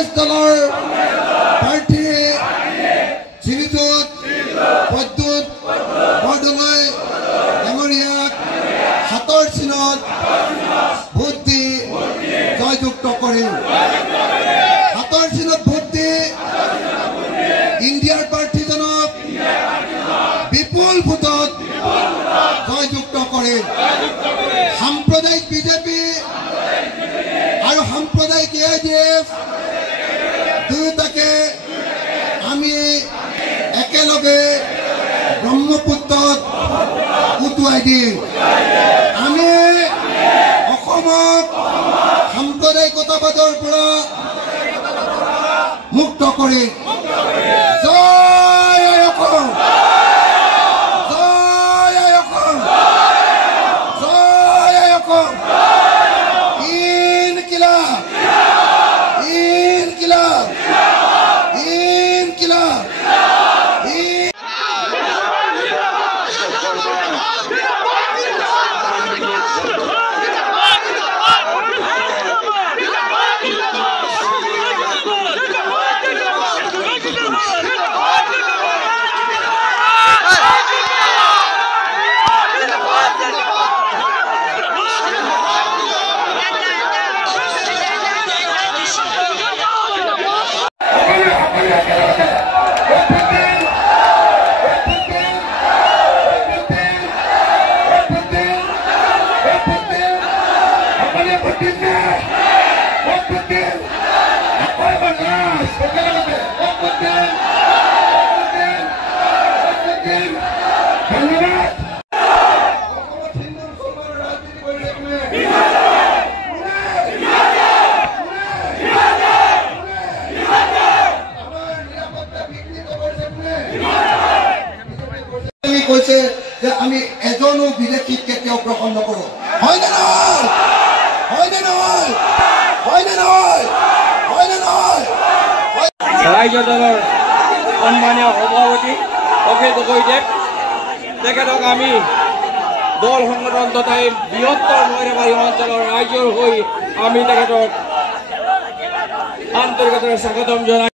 কংগ্ৰেছ দলৰ প্ৰাৰ্থী শ্ৰীযুত প্ৰদ্যুৎ বৰদলৈ ডাঙৰীয়াক হাতৰ চিনত ভোট দি জয়যুক্ত কৰিম। হাতৰ চিনত ভোট দি ইণ্ডিয়াৰ প্ৰাৰ্থীজনক বিপুল ভোটত জয়যুক্ত কৰিম। সাম্প্ৰদায়িক বিজেপি আৰু সাম্প্ৰদায়িক AIDF দুয়োটাকে আমি একেলগে ব্ৰহ্মপুত্ৰত উটুৱাই দিম। আমি অসমক সাম্প্ৰদায়িকতাবাদৰ পৰা মুক্ত কৰিম। জয় অসম, জয় অসম, জয় অসম। ইনকিলাব, ইনকিলাব, ইনকিলাব। কৈছে যে আমি এজনো বিদেশীক কেতিয়াও গ্ৰহণ নকৰো। হয়নে নহয়? হয়নে নহয়? হয়নে নহয়? হয়নে নহয়? ৰাইজৰ দলৰ সন্মানীয় সভাপতি অখিল গগৈদেৱ তেখেতক আমি দল সংগঠন তথা বৃহত্তৰ মইৰাবাৰী অঞ্চলৰ ৰাইজৰ হৈ আমি তেখেতক আন্তৰিকতাৰে স্বাগতম জনাই